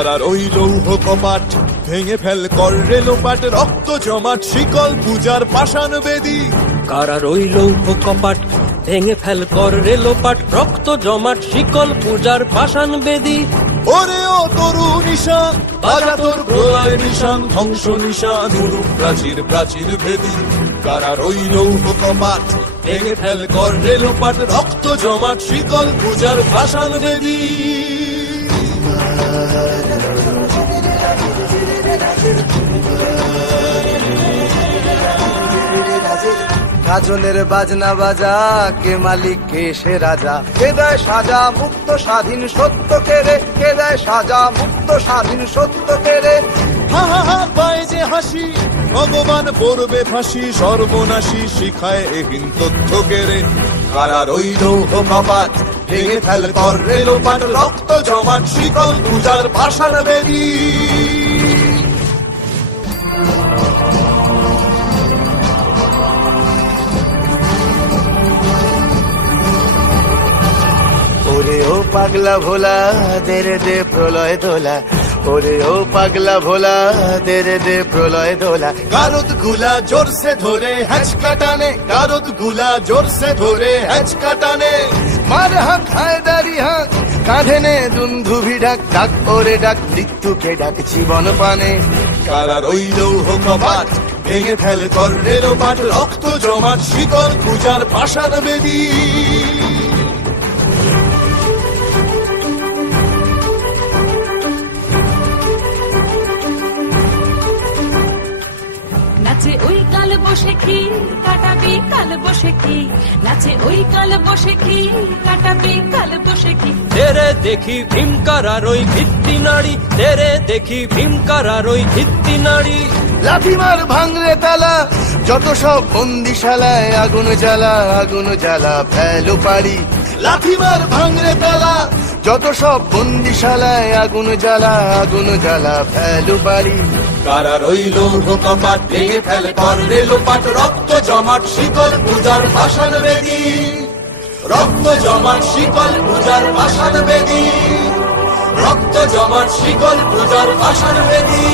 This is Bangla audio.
কারার ওই লৌহ কপাট ভেঙে ফেল কর রেলোপাট, রক্ত জমাট শিকল পূজার পাষাণ বেদী। কারার ওই লৌহ কপাট ভেঙে ফেল কর রেলোপাট, রক্ত জমাট শিকল পূজার পাষাণ বেদী। ওরে ও তরু নিশান বাজা তোর প্রলয় নিশান, ধ্বংস নিশান উরুপ প্রাচীর প্রাচীর ভেদী। কারার ওই লৌহ কপাট ভেঙে ফেল কর রেলোপাট, রক্ত জমাট শিকল পূজার পাষাণ বেদী। গাজনের বাজনা বাজা, কে মালিক কে সে রাজা, কে দেয় সাজা মুক্ত স্বাধীন সত্য কেড়ে, কে দেয় সাজা মুক্ত স্বাধীন সত্য কেড়ে। হা হা হা পায় যে হাসি, ভগবান পড়বে ফাঁসি, সর্বনাশী শিখায় এহীন তথ্য কেড়ে। কারার ওই লৌহ কপাট ভেঙে ফেল কর রেলোপাট, রক্ত জমাট শিকল পূজার পাষাণ বেদী। ওরে ও পাগলা ভোলা দেরে দে প্রলয় দোলা, ওরে ও পাগলা ভোলা দেরে দে প্রলয় দোলা। গারদ গুলা জোরসে ধরে হ্যাচকা টানে, গারদ গুলা জোরসে ধরে হ্যাচকা টানে। মার হাঁক হায়দারি হাঁক, কাঁধে নে দুন্ধুভি ডাক, ডাক ওরে ডাক মৃত্যুকে ডাক জীবন পানে। কারার ওই লৌহ কপাট ভেঙে ফেল কর রেলোপাট, রক্ত জমাট শিকল পূজার পাষাণ বেদী। নাচে ওই কাল বসে কি কাটাবি কাল বসে কি, নাচে ওই কাল বসে কি কাটাবি কাল বসে কি। তেরে দেখি ভীমকারার ওই ভিত্তি নাড়ি, তেরে দেখি ভীমকারার ওই ভিত্তি নাড়ি। লাঠিমার ভাঙরে তালা, যত সব বন্দিশালায় আগুন জ্বালা, আগুন জ্বালা ফেলো পারি। লাঠিমার ভাঙরে তালা, যত সব বন্দিশালায় আগুন জ্বালা, আগুন জ্বালা ফেলো পারি। কারার ওই লৌহ কপাট ভেঙে ফেল কর রেলোপাট, রক্ত জমাট শিকল পূজার পাষাণ বেদী। রক্ত জমাট শিকল পূজার পাষাণ বেদী, রক্ত জমাট শিকল পূজার পাষাণ বেদী।